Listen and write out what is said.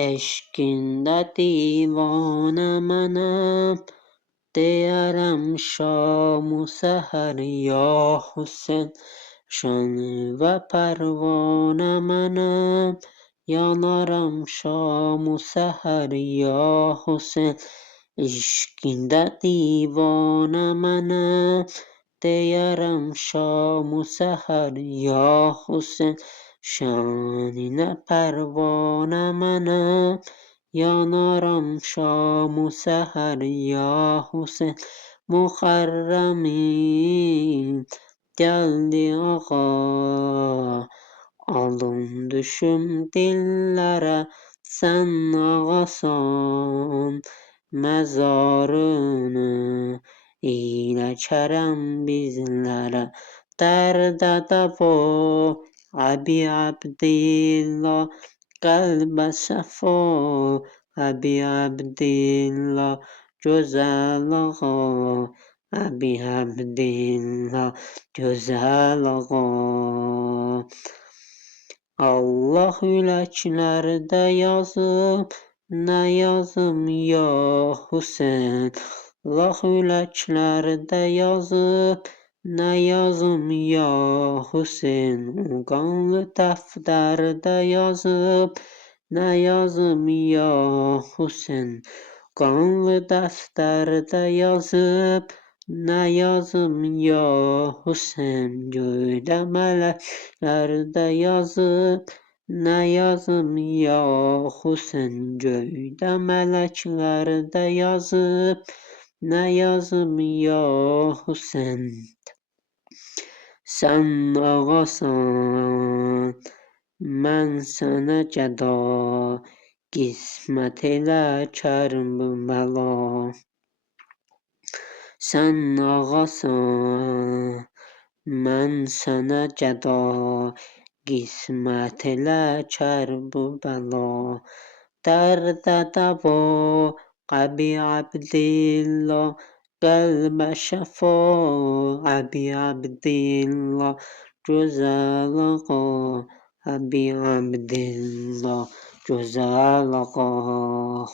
عشقینده دیوانه منم، دیارم شام و سحر یا حسین. شان و پروانه منم، یانارم شام و سحر یا حسین. عشقینده دیوانه منم، دیارم شام و سحر یا حسین. شانینه پروانه منم، یانارم شام و سحر ya Hüseyin. Muharremim geldi ağa, aldım düşüm dillere, sen ağasan. Mezarını ile kerem bizlere, derde deva Abi Abdillah, kalbe şefa Abi Abdillah, güzel ağa Abi Abdillah, güzel ağa. Allah yüreklerde yazıp ne yazım ya Hüseyin. Allah yüreklerde yazıp ne yazım ya Hüseyin. Kanlı defterde yazıp ne yazım ya Hüseyin. Kanlı defterde yazıp ne yazım ya Hüseyin. Göğde meleklerde yazıp ne yazım ya Hüseyin. Göğde meleklerde yazıp ne yazım ya Hüseyin. Sen ağasan, ben sana ceda, qismət elə Kərbəla. Sen ağasan, mən sənə cəda, qismət elə Kərbəla. Dərdə dəva Abi Abdillah, qəlbə şəfa Abi Abdillah, gözəl ağa Abi Abdillah, gözəl ağa.